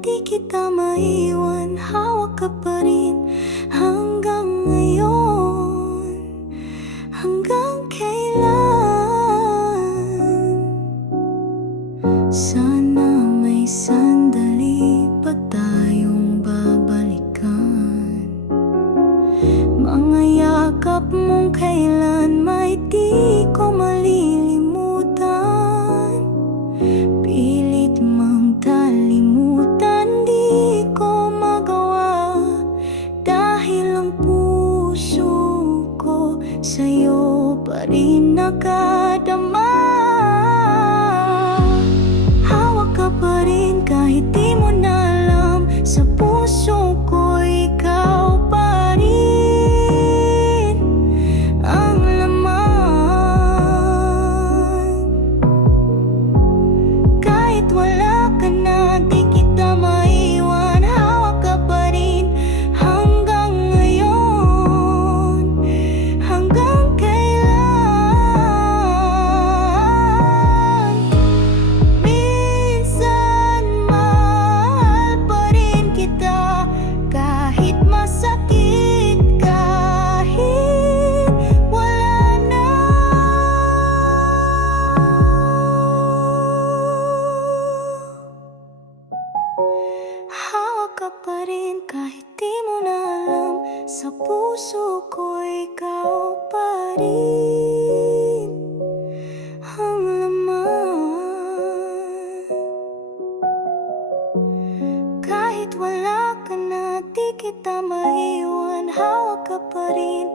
di kita maiwan, hawak ka pa rin hanggang ngayon. Hanggang kailan? Sana may sandali pa tayong babalikan. Mga yakap mong kailan may di ko malilimutan. Pilit mang kalimutan, di ko magawa. Dahil ang puso ko sa'yo pa rin nakadama. Hawak ka pa rin kahit di mo na alam. Sa puso ko ikaw pa rin ang laman. Kahit wala ka na, di kita maiwan. Hawak ka pa rin hanggang ngayon. Hanggang kailan? Minsan mahal pa rin kita, kahit masakit, kahit wala na. Hawak ka pa rin kahit di mo na alam. Sa puso ko ikaw pa rin ang laman. Kahit wala ka na, di kita maiwan. Hawak ka pa rin